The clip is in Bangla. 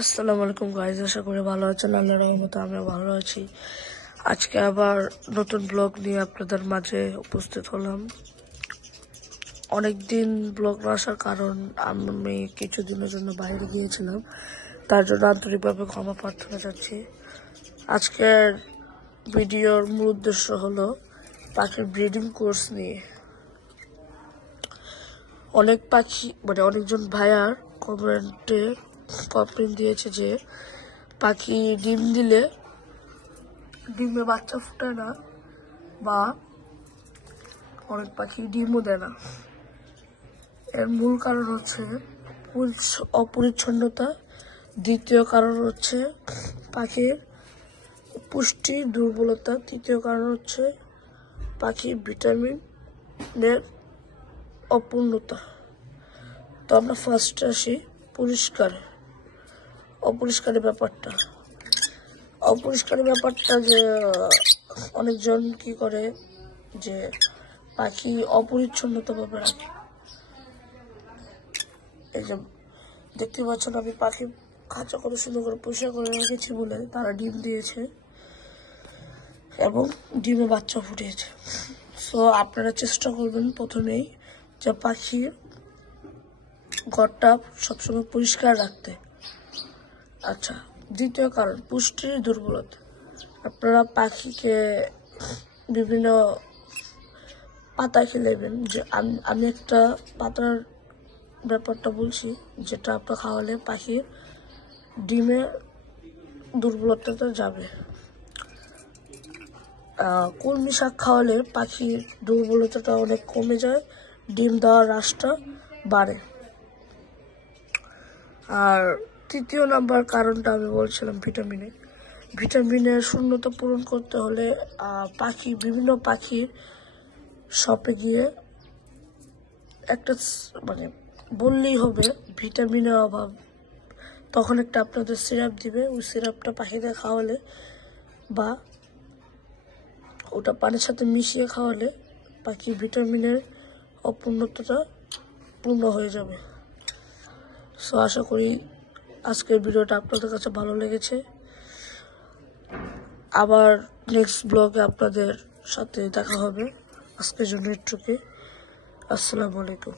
আসসালামু আলাইকুম গাইজ, আশা করি ভালো আছেন। আল্লাহর রহমতে আমরা ভালো আছি। আজকে আবার নতুন ব্লগ নিয়ে আপনাদের মাঝে উপস্থিত হলাম। অনেকদিন ব্লগ না আসার কারণ আমি কিছুদিনের জন্য বাইরে গিয়েছিলাম, তার জন্য আন্তরিকভাবে ক্ষমা প্রার্থনা চাচ্ছি। আজকের ভিডিওর মূল উদ্দেশ্য হলো পাখির ব্রিডিং কোর্স নিয়ে। অনেক পাখি অনেকজন ভাইয়ার কমেন্ট দিয়েছে যে পাখি ডিম দিলে ডিমে বাচ্চা ফুটে না, বা অনেক পাখি ডিমও দেয় না। এর মূল কারণ হচ্ছে অপরিচ্ছন্নতা, দ্বিতীয় কারণ হচ্ছে পাখির পুষ্টি দুর্বলতা, তৃতীয় কারণ হচ্ছে পাখির ভিটামিনের অপূর্ণতা। তো আমরা ফার্স্টে আসি অপরিষ্কারের ব্যাপারটা। যে অনেকজন কি করে যে পাখি অপরিচ্ছন্নতা ভাবে রাখে। এই যে দেখতে পাচ্ছেন, আমি পাখি খাঁচা করে সুন্দর করে পরিষ্কার করে রেখেছি বলে তারা ডিম দিয়েছে এবং ডিমে বাচ্চা ফুটিয়েছে। সো আপনারা চেষ্টা করবেন প্রথমেই যে পাখির ঘরটা সবসময় পরিষ্কার রাখতে। আচ্ছা, দ্বিতীয় কারণ পুষ্টির দুর্বলতা। আপনারা পাখিকে বিভিন্ন পাতা খেলাবেন। যে আমি একটা পাতার ব্যাপারটা বলছি, যেটা আপনার খাওয়ালে পাখির ডিমের দুর্বলতাটা যাবে। কলমি শাক খাওয়ালে পাখির দুর্বলতাটা অনেক কমে যায়, ডিম দেওয়ার রাশটা বাড়ে। আর তৃতীয় নাম্বার কারণটা আমি বলছিলাম ভিটামিনের শূন্যতা পূরণ করতে হলে বিভিন্ন পাখির শপে গিয়ে একটা বললেই হবে ভিটামিনের অভাব, তখন একটা আপনাদের সিরাপ দিবে। ওই সিরাপটা পাখিদের খাওয়ালে বা ওটা পানির সাথে মিশিয়ে খাওয়ালে পাখির ভিটামিনের অপূর্ণতাটা পূর্ণ হয়ে যাবে। সো আশা করি আজকের ভিডিওটা আপনাদের কাছে ভালো লেগেছে। আবার নেক্সট ব্লগে আপনাদের সাথে দেখা হবে। আজকের জন্য একটুকে। আসসালামু আলাইকুম।